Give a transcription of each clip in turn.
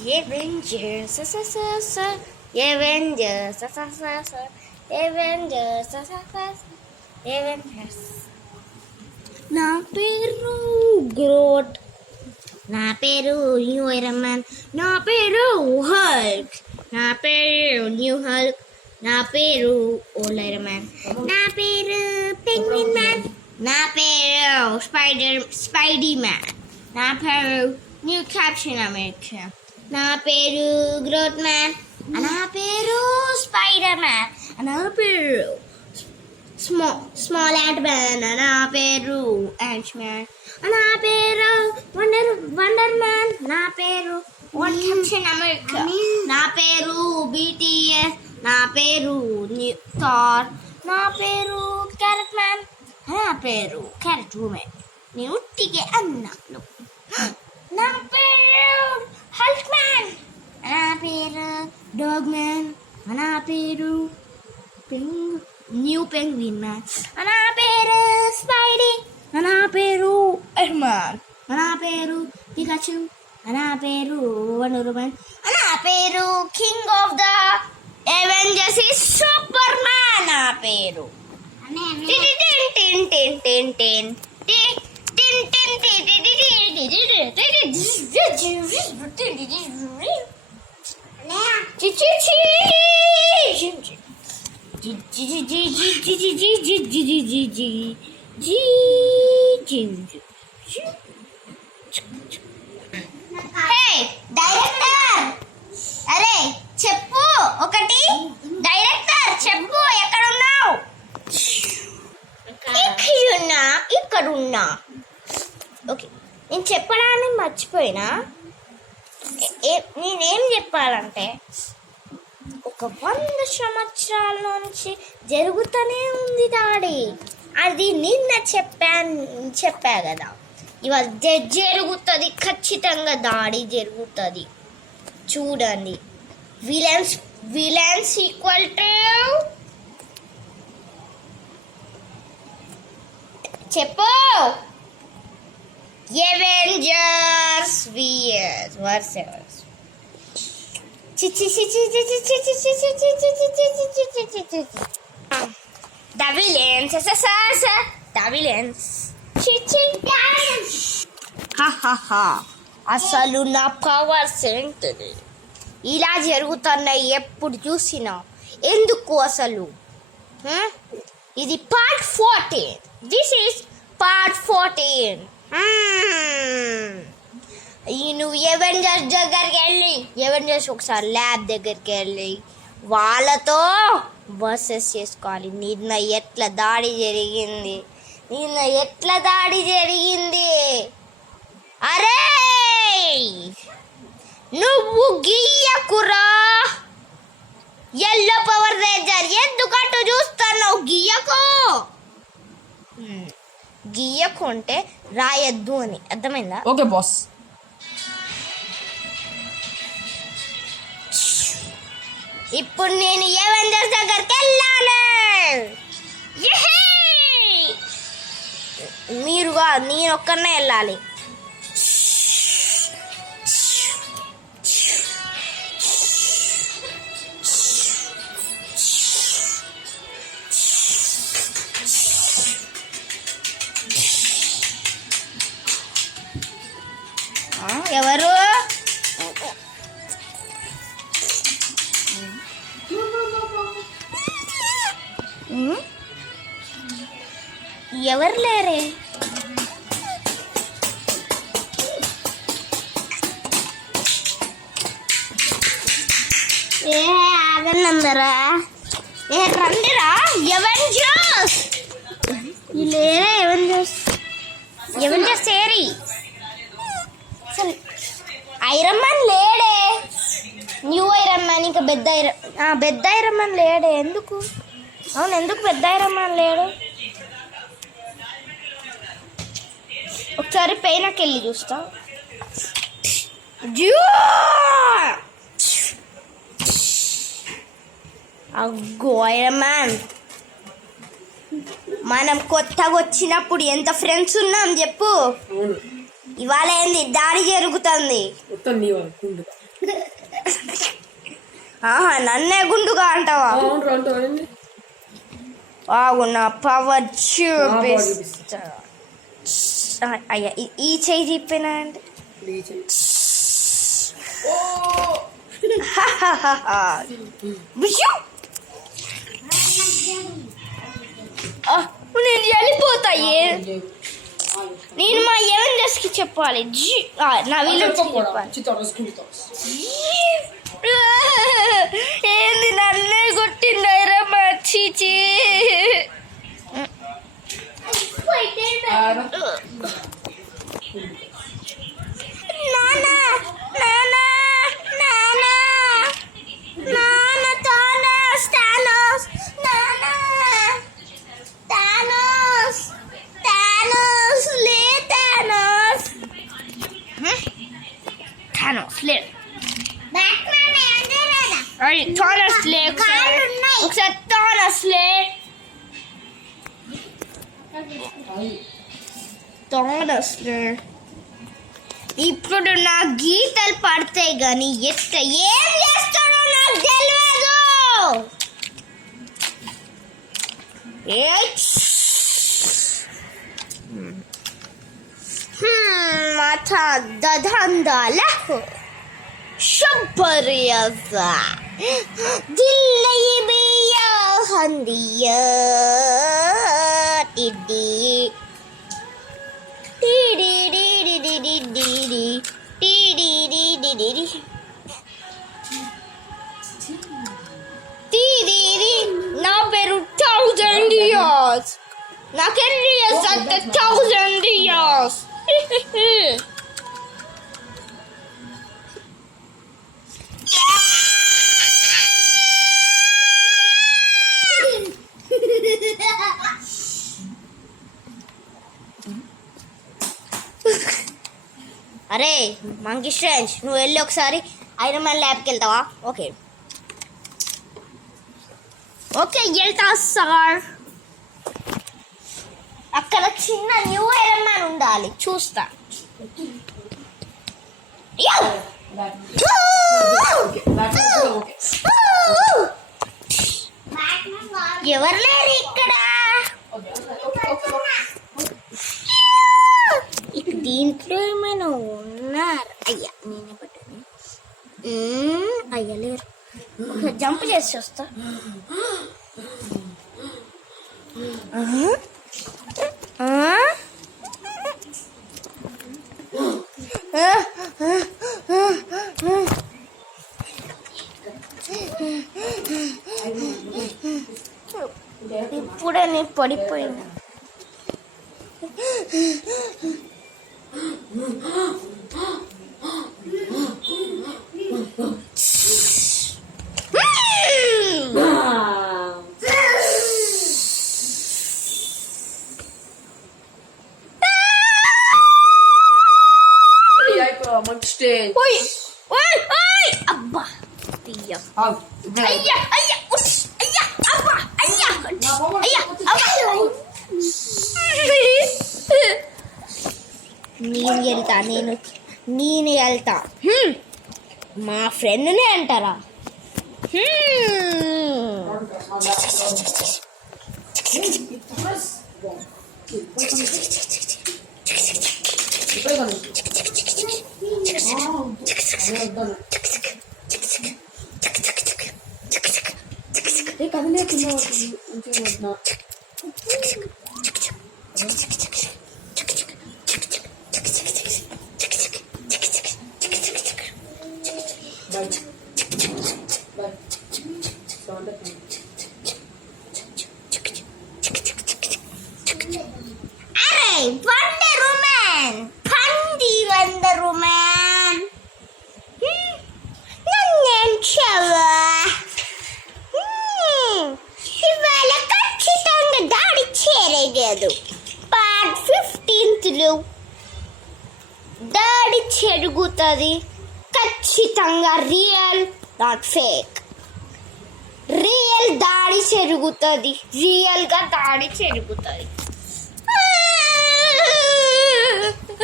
Avengers, Avengers, Avengers, Avengers. నా పేరు గ్రోట్, నా పేరు న్యూ ఐరన్ మ్యాన్, నా పేరు హల్క్, నా పేరు న్యూ హల్క్, నా పేరు ఓల్డ్ ఐరన్ మ్యాన్, నా పేరు పెంగ్విన్ మ్యాన్, నా పేరు స్పైడీ మ్యాన్, నా పేరు న్యూ క్యాప్షన్ అమెరికా, నా పేరు గ్రోట్ మ్యాన్, నా పేరు స్పైడర్ మ్యాన్, నా పేరు స్మాల్ యాంట్ మ్యాన్, నా పేరు యాంట్ మ్యాన్, నా పేరు వండర్ మ్యాన్, నా పేరు వన్ క్యాప్షన్ అమెరికా, నా పేరు BTS, నా పేరు థార్, నా పేరు క్యారెట్ మ్యాన్, నా పేరు క్యారెట్ ఉమెన్. నేను ఉట్టిగే అన్నాను. నా పేరు హల్క్ మ్యాన్, నా పేరు డాగ్ మ్యాన్, నా పేరు న్యూ పెంగ్విన్ మ్యాన్, నా పేరు స్పైడీ, నా పేరు ఎర్మాన్, నా పేరు పికాచు, నా పేరు వండర్ మ్యాన్, నా పేరు king of the Avengers super man, నా పేరు డైరెక్టర్, అరే చెప్పు ఒకటి. డైరెక్టర్ చెప్పు, ఎక్కడున్నావు? ఇక్కడున్నా. ఓకే, నేను చెప్పడానికి మర్చిపోయినా. నేనేం చెప్పాలంటే, ఒక 100 సంవత్సరాల నుంచి జరుగుతూనే ఉంది దాడి. అది నిన్న చెప్పా కదా, ఇవాళ జరుగుతుంది, ఖచ్చితంగా దాడి జరుగుతుంది. చూడండి, విలన్స్ ఈక్వల్ టు చెప్పు అవెంజర్స్ వర్సెస్ the villains. అసలు నా పవర్స్ ఏంటిది? ఇలా జరుగుతున్నాయి ఎప్పుడు చూసినా. ఎందుకు అసలు? ఇది పార్ట్ 14. This is part 14. నువ్వు ఎవెంజర్స్ దగ్గరికి వెళ్ళి, ఎవెంజర్స్ ఒకసారి ల్యాబ్ దగ్గరికి వెళ్ళి వాళ్ళతో వర్సెస్ చేసుకోవాలి. నిన్న ఎట్లా దాడి జరిగింది? అరే నువ్వు గీయకురా, ఎల్లో పవర్ రేంజర్, ఎందుకంటూ చూస్తున్నావు? గీయకు అంటే రాయద్దు అని అర్థమైందా? Okay boss. ఇప్పుడు నేను ఎవెంజర్స్ దగ్గరికి వెళ్ళాలి. మీరుగా నేను ఒక్కనే వెళ్ళాలి. ఎవరు? ఎవరు లేరే? ఆగందరా, రండిరా ఎవెంజర్స్. లేరే ఎవెంజర్స్ ఏరి. Iron man లేడే, new iron man, ఇంకా పెద్ద ఐరన్ మ్యాన్ లేడే. ఎందుకు? అవును, ఎందుకు పెద్ద ఐరన్ మ్యాన్ లేడు? ఒకసారి పైనకి వెళ్ళి చూస్తా. అగ్గో ఐరన్ మ్యాన్, మనం కొత్తగా వచ్చినప్పుడు ఎంత ఫ్రెండ్స్ ఉన్నాం చెప్పు. ఇవాళ ఏంది దాడి జరుగుతుంది. ఆహా, నన్నే గుండుగా అంటావా? ఆగు, నా పవర్ చూపిస్తా. అయ్యా, ఈ చెయ్యి తిప్పినా అంటే నేను వెళ్ళిపోతా. నేను మా ఎవెంజర్స్కి చెప్పాలి. నా వీళ్ళకి ఏంది నన్నే కొట్టిండారా మా చీచి. ఇప్పుడు నా గీతలు పడతాయి కానీ ఏం చేస్తాడో నాకు తెలియదు. మాథా దధందాలకు శుభ్రియజా దిల్లై బియా హందియా టిడి టిడి టిడి టిడి టిడి టిడి టిడి టిడి. నా పేరు 1000 years. నాకెన్ని ఇయర్స్ అంటే 1000 years. అరే మంకీ స్ట్రేంజ్, నువ్వు వెళ్ళి ఒకసారి ఐరన్ మ్యాన్ ల్యాబ్కి వెళ్తావా? ఓకే ఓకే వెళ్తా సార్. అక్కడ చిన్న న్యూ ఐరన్ మ్యాన్ ఉండాలి, చూస్తా. ఎవరు లేరు ఇక్కడ. దీంట్లో ఏమైనా ఉన్నారు? అయ్యా నేనే పట్టాను. అయ్యా లేరు. జంప్ చేసి వస్తా. ఇప్పుడే నేను పడిపోయినా. అబ్బా అయ్యా అయ్యా అయ్యా అయ్యా అబ్బా అయ్యా అయ్యా నేను వెళ్తా. మా ఫ్రెండ్నే అంటారా? వండర్ ఉమెన్, పంది వండర్ ఉమెన్, నన్నేం చవా ఇవాళ ఖచ్చితంగా దాడి చేరగదు. పార్ట్ 15లో దాడి జరుగుతుంది ఖచ్చితంగా. Real not fake. రియల్ దాడి జరుగుతుంది, రియల్గా దాడి జరుగుతుంది.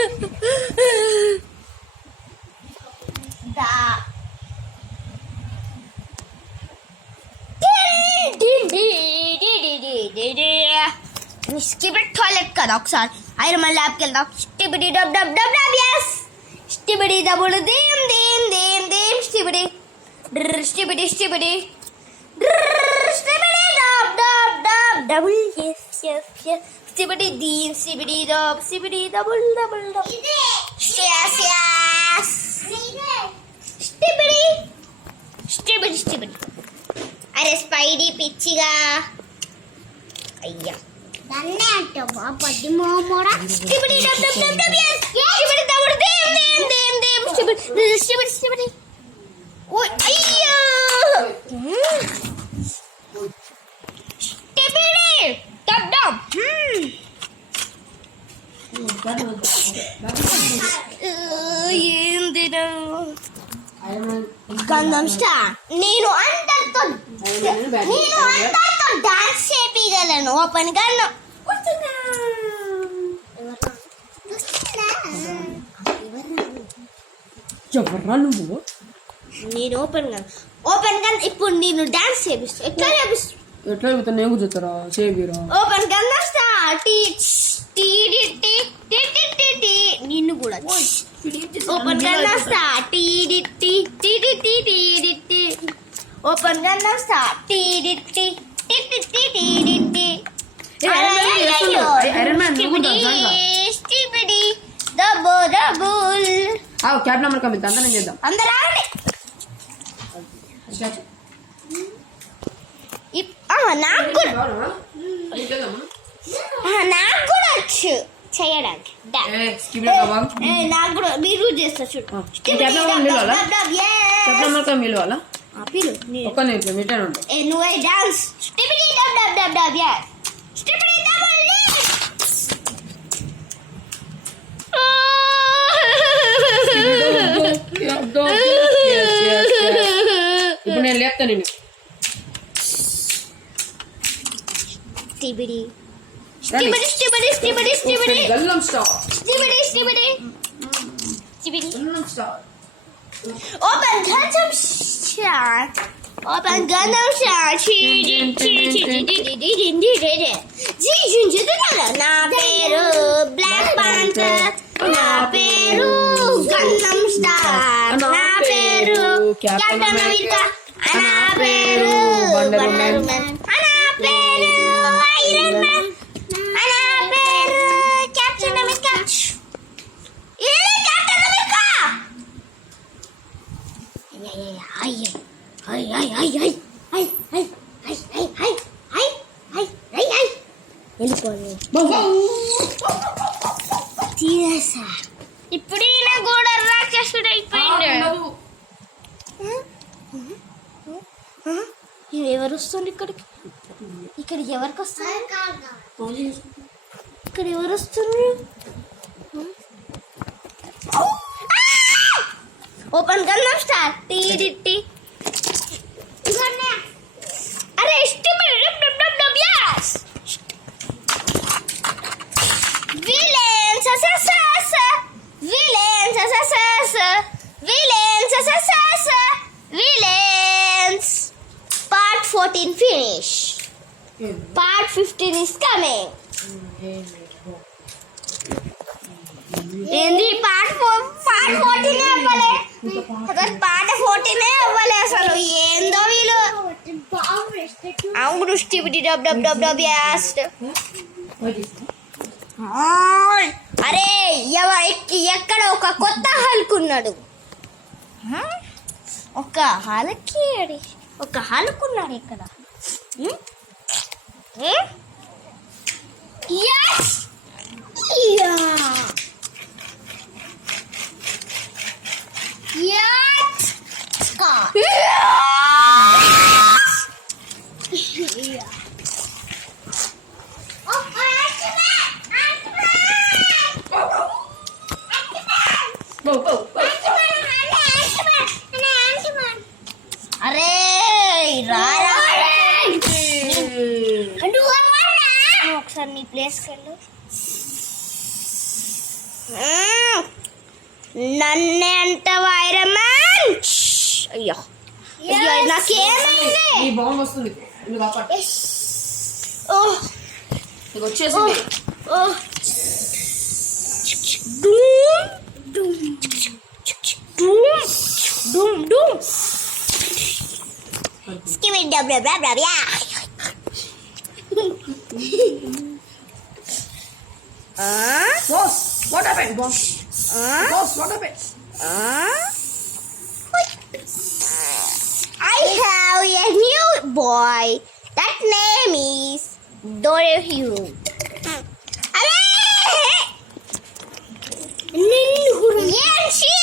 స్కిబిడి టాయిలెట్ కదా ఒకసారి ఐరన్ మ్యాన్ ల్యాబ్కి వెళ్దాం. స్టిబిడి dub dub dub dub yes స్టిబిడి double theme theme theme theme స్టిబిడి స్టిబిడి స్టిబిడి స్టిబిడి dub dub dub double yes yes yes స్టిబిడి theme స్టిబిడి dub స్టిబిడి double double dub yes yes స్టిబిడి స్టిబిడి స్టిబిడి. అరే స్పైడీ పిచ్చిగా అయ్యా దన్నే అంటావా పది మోమోడా స్టిబిడి dub dub dub dub yes స్టిబిడి double theme theme theme theme స్టిబిడి స్టిబిడి స్టిబిడి ఓయ్ అయ్యో స్టిబిడి dub dub ఏందిరా గంధం star. నేను అందరితో డాన్స్ చేపిగలను. ఓపెన్ గన్నం నేను ఓపెన్ గన్ ఇప్పుడు నేను డాన్స్ చేపిస్తా. ఎట్లా చేపిస్తా నేను చూస్తారా చేపిరా ఓపెన్ గన్నం స్టార్ నిన్ను కూడా open గన్నం star open గన్నం star cab number committee అందరం చేద్దాం. అందరూ నాకు కూడా వచ్చు చేయడానికి. నాకు కూడా మీరు చేస్తారు చూడు. నువ్వే డాన్స్ ఇప్పుడు నేను లేపుతాను నేను. స్టిబిడి స్టిబిడి స్టిబిడి స్టిబిడి స్టిబిడి గల్లం star స్టిబిడి స్టిబిడి స్టిబిడి గల్లం star. Open గన్నం star open గన్నం star నా పేరు బ్లాక్ పాంథర్ నా పేరు గన్నం స్టార్ నా పేరు కెప్టెన్ అమెరికా నా పేరు వండర్ మ్యాన్ నా పేరు ఐరన్ మ్యాన్ నా పేరు కెప్టెన్ అమెరికా కెప్టెన్ అమెరికా ఇప్పుడు ఈయన కూడా రాక్షసుడు అయిపోయింది. ఎవరు వస్తుంది ఇక్కడికి? ఇక్కడ ఎవరికి వస్తుంది? ఇక్కడ ఎవరు వస్తుంది? ఓపెన్ గన్నం స్టార్ అరే villains part 14 finish. Part 15 is coming. ఏంది పార్ట్ 14 అవ్వలే అసలు పార్ట్ 14 అవ్వలే అసలు. ఏందో వీళ్ళు అవును స్టిబిడి డబ్ డబ్ డబ్ డబ్ యాస్ట్. అరే ఎక్కడ ఒక కొత్త హల్క్ ఉన్నాడు. ఒక హల్క్ ఉన్నాడు ఇక్కడ. అరే ఒకసారి నీ ప్లేస్కి వెళ్ళు. నన్నే అంట ఐరన్ మ్యాన్. అయ్యో అయ్యో నాకేమైంది? ఈ బాంబు వస్తుంది నువ్వు కాపాడు. ఓహ్ నీకు వచ్చేసింది. ఓహ్ డూమ్ డూమ్ డూమ్ డూమ్ డూమ్ స్కివిడ్ బ్లా బ్లా బ్లా బ్లా. Boss, what happened, boss? Boss, what happened? I have a new boy. That name is Dorahue. నిన్ను ఏంటి?